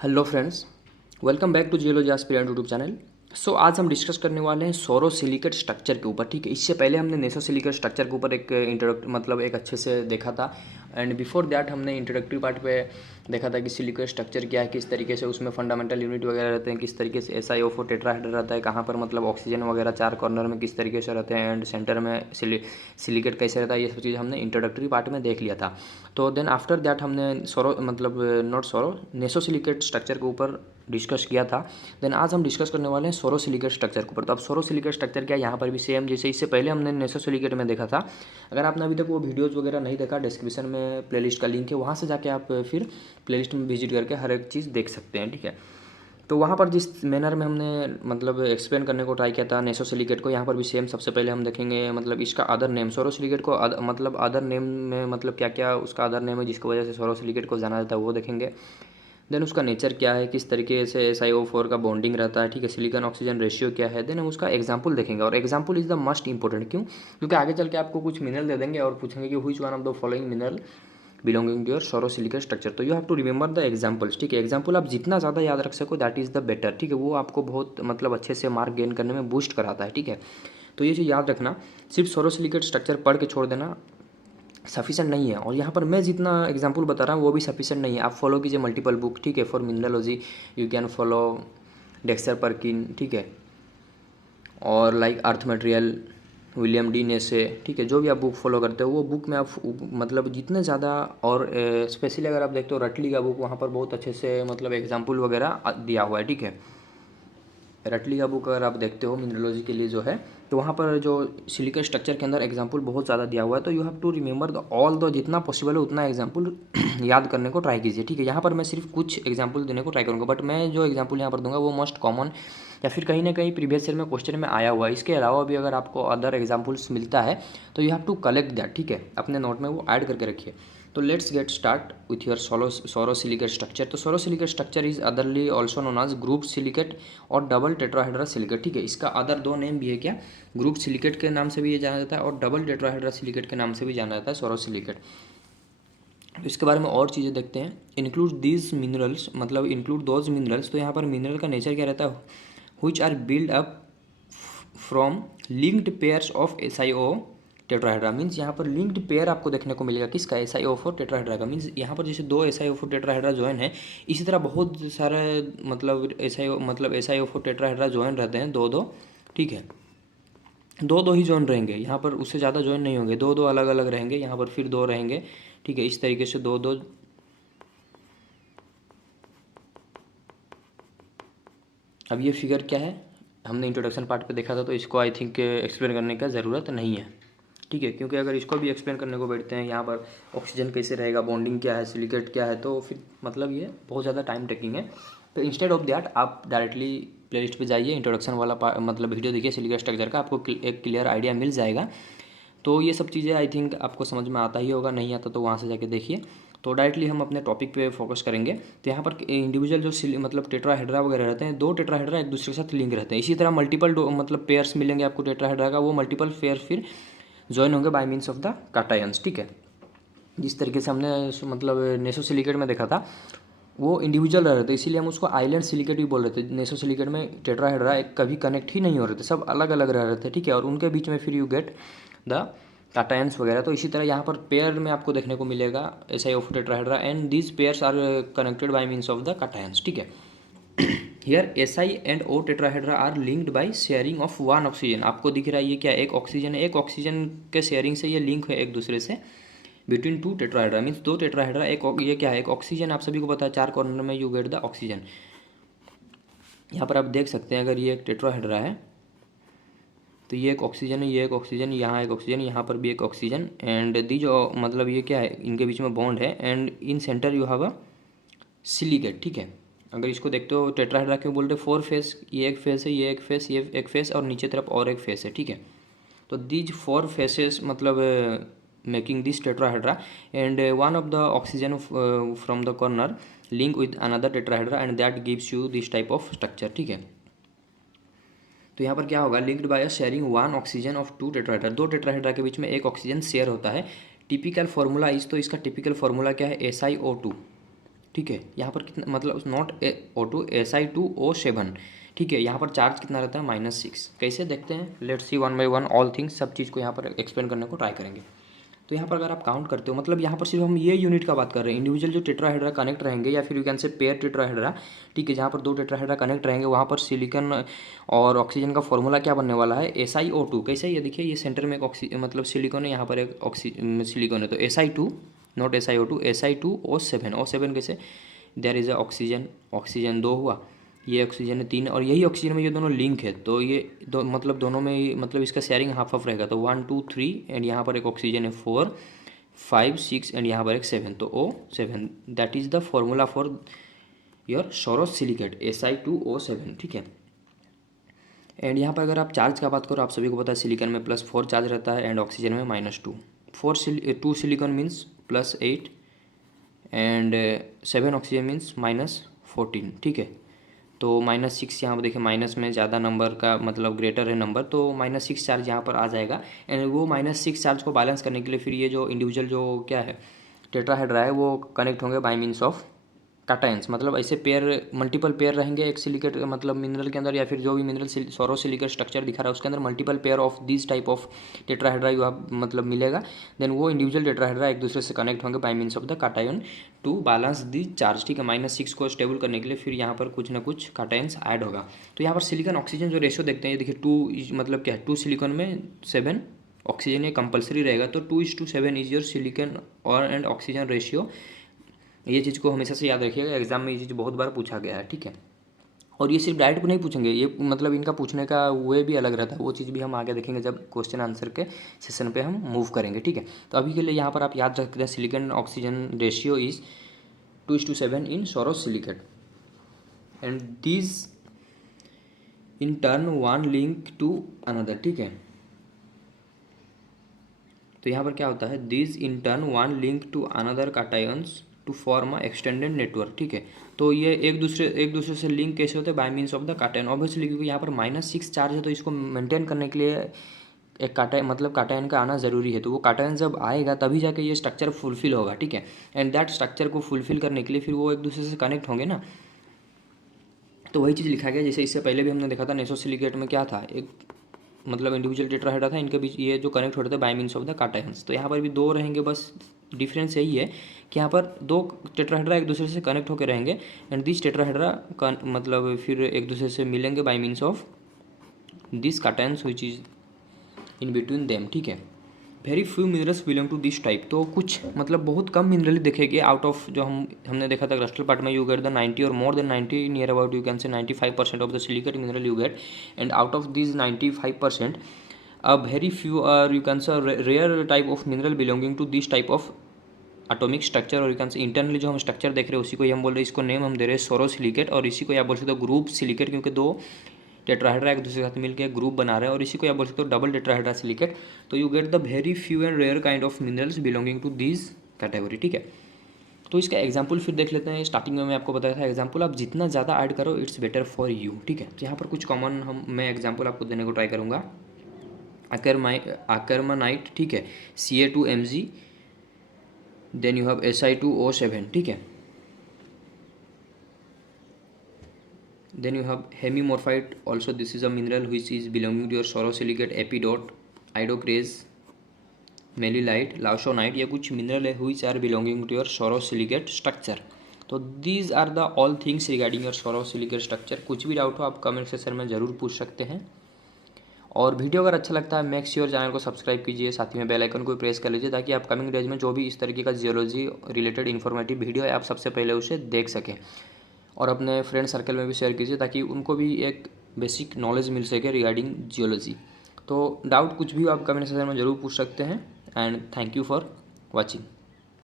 Hello friends, welcome back to geology aspirant YouTube channel. So आज हम discuss करने वाले हैं सोरोसिलिकेट स्ट्रक्चर के ऊपर। ठीक है, इससे पहले हमने नेसोसिलिकेट स्ट्रक्चर के ऊपर एक एक अच्छे से देखा था। एंड बिफोर दैट हमने इंट्रोडक्टरी पार्ट पे देखा था कि सिलिकेट स्ट्रक्चर क्या है, किस तरीके से उसमें फंडामेंटल यूनिट वगैरह रहते हैं, किस तरीके से SiO4 टेट्राहेड्रल रहता है, कहाँ पर मतलब ऑक्सीजन वगैरह चार कॉर्नर में किस तरीके से रहते हैं, एंड सेंटर में सिलिकेट कैसे रहता है। ये सब चीज़ हमने इंट्रोडक्टरी पार्ट में देख लिया था। तो देन आफ्टर दैट हमने नेसोसिलिकेट स्ट्रक्चर के ऊपर डिस्कस किया था। देन आज हम डिस्कस करने वाले हैं सोरोसिलिकेट स्ट्रक्चर के ऊपर। तो अब सोरोसिलिकेट स्ट्रक्चर क्या है, यहाँ पर भी सेम जैसे इससे पहले हमने नेसोसिलिकेट में देखा था। अगर आपने अभी तक वो वीडियोज़ वगैरह नहीं देखा, डिस्क्रिप्शन में प्लेलिस्ट का लिंक है, वहाँ से जाके आप फिर प्लेलिस्ट में विजिट करके हर एक चीज़ देख सकते हैं। ठीक है, तो वहाँ पर जिस मैनर में हमने एक्सप्लेन करने को ट्राई किया था नेसोसिलिकेट को, यहाँ पर भी सेम सबसे पहले हम देखेंगे इसका अदर नेम। सोरोसिलिकेट को अदर नेम में क्या क्या उसका अदर नेम है जिसकी वजह से सोरोसिलिकेट को जाना जाता है, वो देखेंगे। देन उसका नेचर क्या है, किस तरीके से SiO4 का बॉन्डिंग रहता है। ठीक है, सिलिकॉन ऑक्सीजन रेशियो क्या है। देन हम उसका एग्जांपल देखेंगे, और example is the must important. क्यों? क्योंकि आगे चल के आपको कुछ मिनरल दे देंगे और पूछेंगे कि which one of the following mineral belonging to your sorosilicate structure. तो you have to remember the examples. ठीक है, एग्जाम्पल आप जितना ज़्यादा याद रख सको दैट इज़ द बेटर। ठीक है, वो आपको बहुत अच्छे से मार्क गेन करने में बूस्ट कराता है। ठीक है, तो ये चीज़ याद रखना। सिर्फ सोरोसिलिकेट स्ट्रक्चर पढ़ के छोड़ देना सफिशेंट नहीं है, और यहाँ पर मैं जितना एग्जांपल बता रहा हूँ वो भी सफिशेंट नहीं है। आप फॉलो कीजिए मल्टीपल बुक। ठीक है, for mineralogy you can follow Dexter Perkins. ठीक है, और like earth material William D Nesse. ठीक है, जो भी आप बुक फॉलो करते हो वो बुक में आप जितने ज़्यादा, और स्पेशली अगर आप देखते हो रटली का बुक, वहाँ पर बहुत अच्छे से एग्जाम्पल वगैरह दिया हुआ है। ठीक है, रटली का बुक अगर आप देखते हो मिनरलोजी के लिए जो है, तो वहाँ पर जो सिलिकॉन स्ट्रक्चर के अंदर एग्जांपल बहुत ज़्यादा दिया हुआ है। तो you have to remember all the जितना पॉसिबल है उतना एग्जांपल याद करने को ट्राई कीजिए। ठीक है, यहाँ पर मैं सिर्फ कुछ एग्जांपल देने को ट्राई करूँगा, बट मैं जो एग्जांपल यहाँ पर दूंगा वो मोस्ट कॉमन या फिर कहीं ना कहीं प्रीवियस ईयर में क्वेश्चन में आया हुआ है। इसके अलावा भी अगर आपको अदर एग्जाम्पल्स मिलता है तो you have to collect that. ठीक है, अपने नोट में वो ऐड करके रखिए। तो let's get start with your sorosilicate structure. तो sorosilicate structure is otherly also known as group silicate और डबल टेट्राहेड्रल सिलिकेट। ठीक है, इसका अदर दो नेम भी है क्या, ग्रुप सिलिकेट के नाम से भी ये जाना जाता है और डबल टेट्राहेड्रल सिलिकेट के नाम से भी जाना जाता है सोरोसिलिकेट। तो इसके बारे में और चीज़ें देखते हैं। Include these minerals, include those minerals. तो यहाँ पर मिनरल का नेचर क्या रहता है, which are built up from linked pairs of SiO tetrahedra. Means यहाँ पर लिंक्ड पेयर आपको देखने को मिलेगा किसका, SiO4 टेट्राहेड्रा का। मीन्स यहाँ पर जैसे दो SiO4 टेट्राहेड्रा जॉइन है, इसी तरह बहुत सारे SiO4 टेट्राहेड्रा जॉइन रहते हैं, दो दो। ठीक है, दो दो ही जॉइन रहेंगे यहाँ पर, उससे ज़्यादा जॉइन नहीं होंगे, दो दो अलग अलग रहेंगे, यहाँ पर फिर दो रहेंगे। ठीक है, इस तरीके से दो दो। अब ये फिगर क्या है, हमने इंट्रोडक्शन पार्ट पे देखा था, तो इसको आई थिंक एक्सप्लेन करने का ज़रूरत नहीं है। ठीक है, क्योंकि अगर इसको भी एक्सप्लेन करने को बैठते हैं, यहाँ पर ऑक्सीजन कैसे रहेगा, बॉन्डिंग क्या है, सिलिकेट क्या है, तो फिर ये बहुत ज़्यादा टाइम टेकिंग है। तो इंस्टेड ऑफ दैट आप डायरेक्टली प्लेलिस्ट पे जाइए, इंट्रोडक्शन वाला वीडियो देखिए सिलिकेट स्ट्रक्चर का, आपको एक क्लियर आइडिया मिल जाएगा। तो ये सब चीज़ें आई थिंक आपको समझ में आता ही होगा, नहीं आता तो वहाँ से जाके देखिए। तो डायरेक्टली हम अपने टॉपिक पे फोकस करेंगे। तो यहाँ पर इंडिविजुअल जो टेट्राहेड्रा वगैरह रहते हैं, दो टेट्राहेड्रा एक दूसरे के साथ लिंक रहते हैं। इसी तरह मल्टीपल पेयर्स मिलेंगे आपको टेट्राहेड्रा का, वो मल्टीपल पेयर फिर ज्वाइन होंगे by means of the cations. ठीक है, जिस तरीके से हमने नेसोसिलिकेट में देखा था, वो इंडिविजुअल रह रहे थे, इसीलिए हम उसको आइलैंड सिलिकेट भी बोल रहे थे। नेसोसिलिकेट में टेट्राहेड्रा एक कभी कनेक्ट ही नहीं हो रहे थे, सब अलग अलग रह रहे थे। ठीक है, और उनके बीच में फिर यू गेट द काटायंस वगैरह। तो इसी तरह यहाँ पर पेयर में आपको देखने को मिलेगा SiO4 tetrahedra, and these pairs are connected by means of the cations. ठीक है, here Si and O tetrahedra are linked by sharing of one oxygen. आपको दिख रहा है ये क्या, एक ऑक्सीजन है, एक ऑक्सीजन के शेयरिंग से ये लिंक है एक दूसरे से बिटवीन टू टेट्राहेड्रा। मीन्स दो टेट्राहेड्रा, ये क्या है, एक ऑक्सीजन। आप सभी को पता है चार कॉर्नर में यू गेट द ऑक्सीजन। यहाँ पर आप देख सकते हैं, अगर ये एक टेट्राहेड्रा है तो ये एक ऑक्सीजन है, ये एक ऑक्सीजन, यहाँ एक ऑक्सीजन, यहाँ पर भी एक ऑक्सीजन, एंड दी जो ये क्या है, इनके बीच में बॉन्ड है, and in centre you have a silicate. ठीक है, अगर इसको देखते हो टेट्राहेड्रा क्यों बोलते हैं, फोर फेस, ये एक फेस है, ये एक फेस, ये एक फेस, और नीचे तरफ और एक फेस है। ठीक है, तो these four faces making this tetrahedra, and one of the oxygen from the corner link with another tetrahedra, and that gives you this type of structure. ठीक है, तो यहाँ पर क्या होगा, linked by sharing one oxygen of two tetrahedra. दो tetrahedra के बीच में एक ऑक्सीजन शेयर होता है। टिपिकल फार्मूला इस, तो इसका टिपिकल फार्मूला क्या है, SiO2। ठीक है। यहाँ पर कितना मतलब नॉट O2 Si2O7, ठीक है। यहाँ पर चार्ज कितना रहता है -6। कैसे देखते हैं, let's see one by one all things, सब चीज़ को यहाँ पर एक्सप्लेन करने को ट्राई करेंगे। तो यहाँ पर अगर आप काउंट करते हो, मतलब यहाँ पर सिर्फ हम ये यूनिट का बात कर रहे हैं, इंडिविजुअल जो टेट्राहेड्रा कनेक्ट रहेंगे या फिर यू कैन से पेयर टेट्राहेड्रा, ठीक है, जहाँ पर 2 टेट्राहेड्रा कनेक्ट रहेंगे वहाँ पर सिलिकॉन और ऑक्सीजन का फॉर्मूला क्या बनने वाला है, SiO2। कैसे, ये देखिए ये सेंटर में एक मतलब सिलिकॉन है, यहाँ पर एक सिलिकॉन है, तो Si2 not SiO2, Si2O7। O7 कैसे, there is a oxygen, oxygen 2 हुआ, ये ऑक्सीजन है 3, और यही ऑक्सीजन में ये दोनों लिंक है, तो ये दो मतलब दोनों में मतलब इसका शेयरिंग हाफ हाफ रहेगा, तो 1 2 3 एंड यहाँ पर एक ऑक्सीजन है 4 5 6 एंड यहाँ पर एक 7, तो O7 that is the formula for your Soros silicate Si2O7, ठीक है। एंड यहाँ पर अगर आप चार्ज का बात करो, आप सभी को पता है सिलिकॉन में +4 चार्ज रहता है एंड ऑक्सीजन में -2। 2 silicon means +8 and 7 oxygen means -14, ठीक है। तो -6 यहाँ पर देखिए, माइनस में ज़्यादा नंबर का मतलब ग्रेटर है नंबर, तो -6 चार्ज यहाँ पर आ जाएगा। एंड वो -6 चार्ज को बैलेंस करने के लिए फिर ये जो इंडिविजुअल जो क्या है टेट्राहेड्रा है वो कनेक्ट होंगे बाय मीन्स ऑफ कैटायंस, मतलब ऐसे पेयर मल्टीपल पेयर रहेंगे एक सिलिकेट मतलब मिनरल के अंदर, या फिर जो भी मिनरल सोरोसिलिकेट स्ट्रक्चर दिखा रहा है उसके अंदर multiple pair of this type of tetrahedra you मतलब मिलेगा। देन वो इंडिविजुअल टेट्राहेड्रा एक दूसरे से कनेक्ट होंगे by means of the cation to balance the charge, ठीक है। -6 को स्टेबल करने के लिए फिर यहाँ पर कुछ ना कुछ कैटायंस ऐड होगा। तो यहाँ पर सिलिकॉन ऑक्सीजन जो रेशियो देखते हैं, ये देखिए 2 मतलब क्या है, 2 सिलिकॉन में 7 ऑक्सीजन, ये कंपलसरी रहेगा, तो 2:7 इज योर सिलिकॉन और एंड ऑक्सीजन रेशियो। ये चीज़ को हमेशा से याद रखिएगा, एग्जाम में ये चीज़ बहुत बार पूछा गया है, ठीक है। और ये सिर्फ डायरेक्ट नहीं पूछेंगे, ये मतलब इनका पूछने का वे भी अलग रहता है, वो चीज़ भी हम आगे देखेंगे जब क्वेश्चन आंसर के सेशन पे हम मूव करेंगे, ठीक है। तो अभी के लिए यहाँ पर आप याद रखते हैं silicon oxygen ratio is 2:7 in sorosilicate and this in turn one link to another, ठीक है। तो यहाँ पर क्या होता है, this in turn one link to another cations to form a extended network, ठीक है। तो ये एक दूसरे से लिंक कैसे होते हैं, bye means of the cation, obviously क्योंकि यहाँ पर -6 चार्ज है, तो इसको मेंटेन करने के लिए एक कैटायन मतलब कैटायन का आना ज़रूरी है, तो वो कैटायन जब आएगा तभी जाके ये स्ट्रक्चर फुलफिल होगा, ठीक है। एंड दैट स्ट्रक्चर को फुलफिल करने के लिए फिर वो एक दूसरे से कनेक्ट होंगे ना, तो वही चीज़ लिखा गया। जैसे इससे पहले भी हमने देखा था नेसोसिलिकेट में क्या था, एक मतलब इंडिविजुअल टेट्राहेड्रा था, इनके बीच ये जो कनेक्ट होते थे bye means of the cations, तो यहाँ पर भी 2 रहेंगे, बस डिफरेंस यही है कि यहाँ पर 2 टेट्राहेड्रा एक दूसरे से कनेक्ट होकर रहेंगे एंड दिस टेट्राहेड्रा का मतलब फिर एक दूसरे से मिलेंगे by means of this cations which is in between them, ठीक है। Very few minerals belong to this type, तो कुछ मतलब बहुत कम मिनरल देखेंगे आउट ऑफ जो हमने देखा था क्लस्टर पार्ट में, यू गेट द 90 और more than 90 near about you can say 95% of the silicate mineral you get, and out of this 95% a very few or you can say rare type of mineral belonging to this type of atomic structure, और you can से internally जो हम structure देख रहे हैं उसी को हम बोल रहे हैं, इसको नेम हम दे रहे हैं सोरोसिलिकेट, और इसी को आप बोल सकते हो ग्रुप सिलिकेट, क्योंकि 2 टेट्राहेड्रा एक दूसरे के साथ मिलकर एक ग्रुप बना रहे हैं, और इसी को आप बोल सकते हो डबल टेट्राहेड्रा सिलिकेट। तो you get the very few and rare kind of minerals belonging to this category, ठीक है। तो इसका एग्जाम्पल फिर देख लेते हैं। स्टार्टिंग में मैं आपको बताया था एग्जाम्पल आप जितना ज़्यादा ऐड करो इट्स बेटर फॉर यू, ठीक है। तो यहाँ पर कुछ कॉमन मैं एग्जाम्पल आपको देने को ट्राई करूँगा। आकर्मानाइट, ठीक है, Ca2Mg, then you have Si2O7, ठीक है। Then you have hemimorphite also, this is a mineral which is belonging to your sorosilicate epidote, idocrase, melilite, lawsonite, ये कुछ मिनरल है which are belonging to your sorosilicate structure. तो these are the all things regarding your sorosilicate structure. कुछ भी doubt हो आप comment section में ज़रूर पूछ सकते हैं, और वीडियो अगर अच्छा लगता है मेक श्योर चैनल को सब्सक्राइब कीजिए, साथ ही में बेल आइकन को प्रेस कर लीजिए ताकि अपकमिंग डेज में जो भी इस तरीके का जियोलॉजी रिलेटेड इन्फॉर्मेटिव वीडियो है आप सबसे पहले उसे देख सकें, और अपने फ्रेंड सर्कल में भी शेयर कीजिए ताकि उनको भी एक बेसिक नॉलेज मिल सके रिगार्डिंग जियोलॉजी। तो डाउट कुछ भी आप कमेंट सेक्शन में ज़रूर पूछ सकते हैं, and thank you for watching.